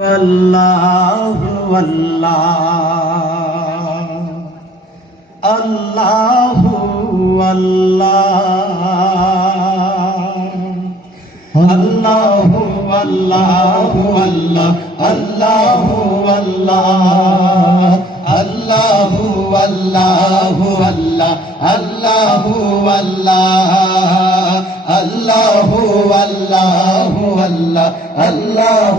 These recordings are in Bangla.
الله والله. الله والله. الله الله والله. الله والله. الله الله والله. الله والله. الله الله والله. الله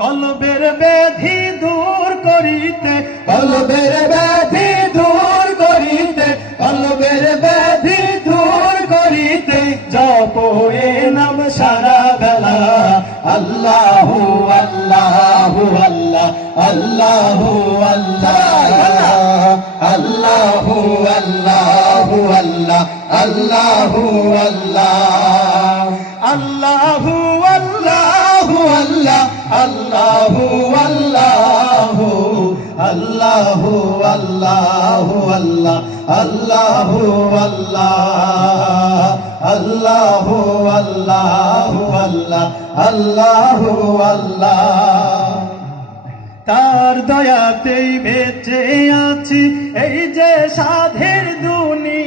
কলবের ব্যাধি দূর করিতে, কলবের ব্যাধি দূর করিতে, কলবের ব্যাধি দূর করিতে, জপ নাম সারা বেলা। আল্লাহ আল্লাহ আল্লাহ আল্লাহ আল্লাহ আল্লাহ আল্লাহ আল্লাহ আল্লাহ। আল্লাহ আল্লাহ আল্লাহ আল্লাহ আল্লাহ আল্লাহ তার দয়াতেই বেঁচে আছি এই যে সাধের দুনিয়ায়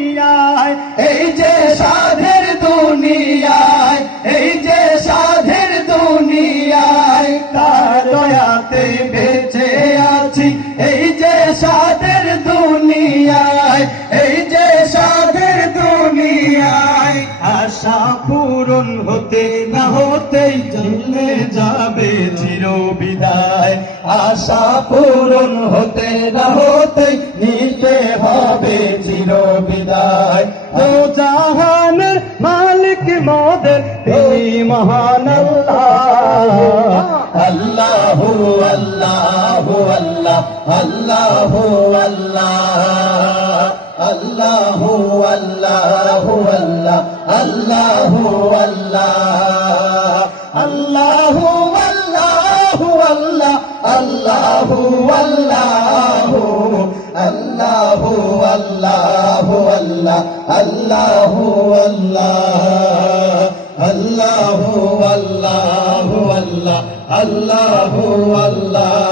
হতে না হতেই চলে যাবে চির বিদায় আশা পূরণ হতে না হতে নিতে হবে চির বিদায় ও জাহানের মালিক মদের তিনি মহান আল্লাহ আল্লাহ আল্লাহ আল্লাহ আল্লাহ আল্লাহ আল্লাহ আল্লাহ আল্লাহ আল্লাহু আল্লাহু, আল্লাহ আল্লাহু আল্লাহ, আল্লাহু আল্লাহু, আল্লাহ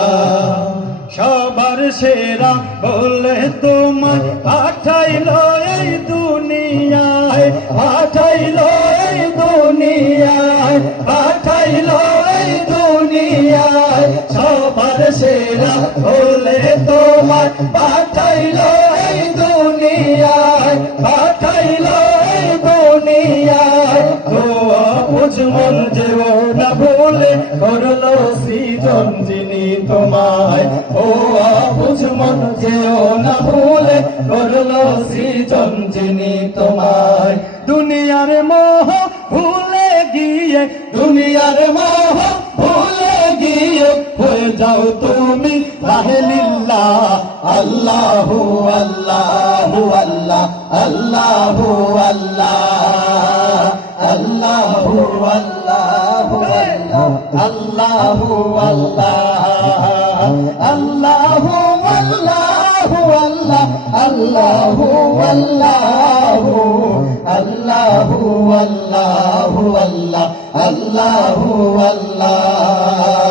সবার সেরা বলে তোমার পাঠাইল এই দুনিয়ায়, পাঠাইল এই দুনিয়ায়। সবার সেরা বলে তোমার পাঠাইল এই দুনিয়ায়, পাঠাইল এই দুনিয়ায়। ও বুঝমন যেও না বলে করল সৃজন যিনি তোমায়। ও বুঝমন যেও না ভুলে করল সৃজন যিনি তোমায়। দুনিয়ার মোহ ভুলে গিয়ে, দুনিয়ার মোহ ভুলে গিয়ে যাও তুমি তাহলিল্লাহ আল্লাহু আল্লাহু আল্লাহ আল্লাহু আল্লাহ আল্লাহু আল্লাহু আল্লাহ আল্লাহু আল্লাহ আল্লাহু আল্লাহু আল্লাহ আল্লাহু আল্লাহু আল্লাহু আল্লাহু আল্লাহ আল্লাহু আল্লাহ